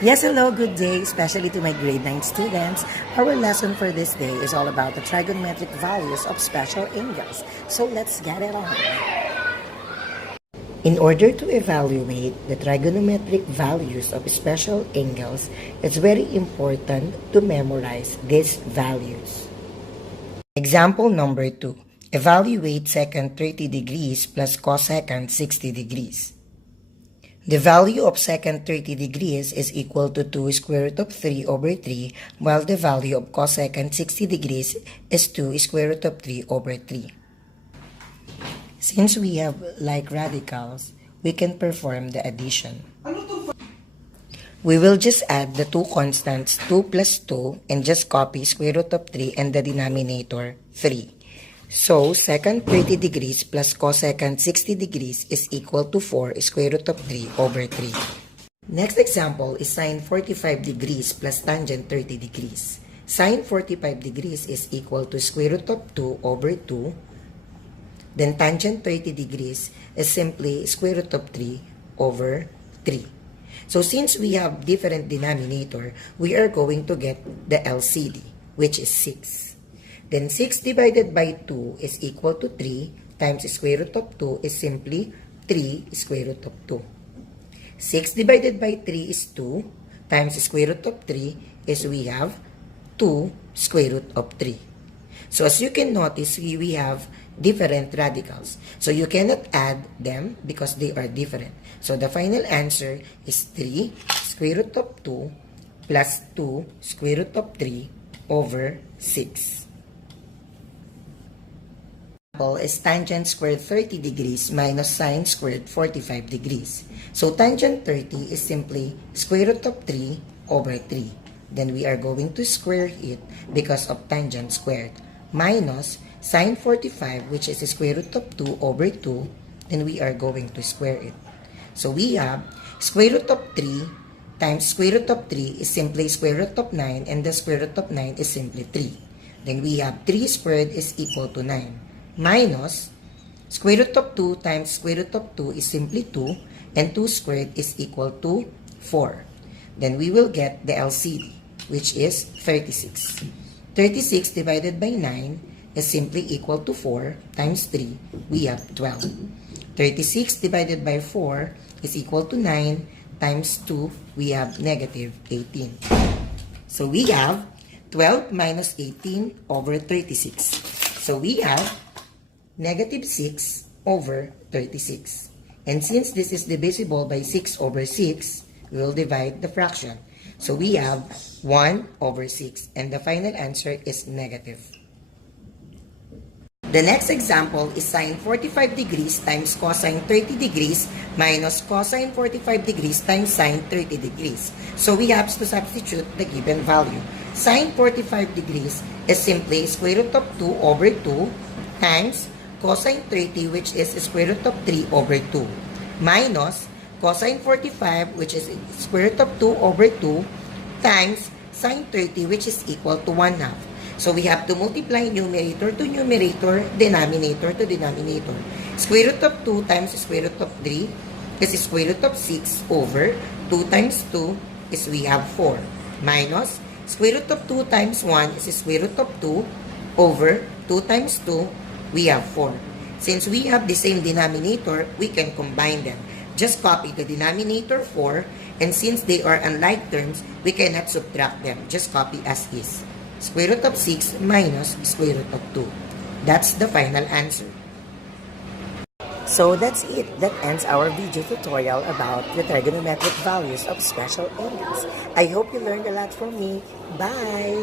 Yes, hello, good day, especially to my grade 9 students. Our lesson for this day is all about the trigonometric values of special angles. So let's get it on. In order to evaluate the trigonometric values of special angles, it's very important to memorize these values. Example number 2. Evaluate secant 30 degrees plus cosecant 60 degrees. The value of secant 30 degrees is equal to 2 square root of 3 over 3, while the value of cosecant 60 degrees is 2 square root of 3 over 3. Since we have like radicals, we can perform the addition. We will just add the two constants 2 plus 2 and just copy square root of 3 and the denominator 3. So, secant 30 degrees plus cosecant 60 degrees is equal to 4 square root of 3 over 3. Next example is sine 45 degrees plus tangent 30 degrees. Sine 45 degrees is equal to square root of 2 over 2. Then tangent 30 degrees is simply square root of 3 over 3. So since we have different denominator, we are going to get the LCD, which is 6. Then 6 divided by 2 is equal to 3 times square root of 2 is simply 3 square root of 2. 6 divided by 3 is 2 times square root of 3 is we have 2 square root of 3. So as you can notice, we have different radicals. So you cannot add them because they are different. So the final answer is 3 square root of 2 plus 2 square root of 3 over 6. Is tangent squared 30 degrees minus sine squared 45 degrees. So tangent 30 is simply square root of 3 over 3. Then we are going to square it because of tangent squared. Minus sine 45, which is square root of 2 over 2. Then we are going to square it. So we have square root of 3 times square root of 3 is simply square root of 9, and the square root of 9 is simply 3. Then we have 3 squared is equal to 9. Minus square root of 2 times square root of 2 is simply 2, and 2 squared is equal to 4. Then we will get the LCD, which is 36. 36 divided by 9 is simply equal to 4 times 3, we have 12. 36 divided by 4 is equal to 9 times 2, we have negative 18. So we have 12 minus 18 over 36. So we have negative 6 over 36. And since this is divisible by 6 over 6, we will divide the fraction. So we have 1 over 6. And the final answer is negative. The next example is sine 45 degrees times cosine 30 degrees minus cosine 45 degrees times sine 30 degrees. So we have to substitute the given value. Sine 45 degrees is simply square root of 2 over 2 times cosine 30, which is square root of 3 over 2, minus cosine 45, which is square root of 2 over 2, times sine 30, which is equal to 1/2. So we have to multiply numerator to numerator, denominator to denominator. Square root of 2 times square root of 3 is square root of 6 over 2 times 2 is we have 4, minus square root of 2 times 1 is square root of 2 over 2 times 2, we have 4. Since we have the same denominator, we can combine them. Just copy the denominator 4, and since they are unlike terms, we cannot subtract them. Just copy as is. Square root of 6 minus square root of 2. That's the final answer. So that's it. That ends our video tutorial about the trigonometric values of special angles. I hope you learned a lot from me. Bye!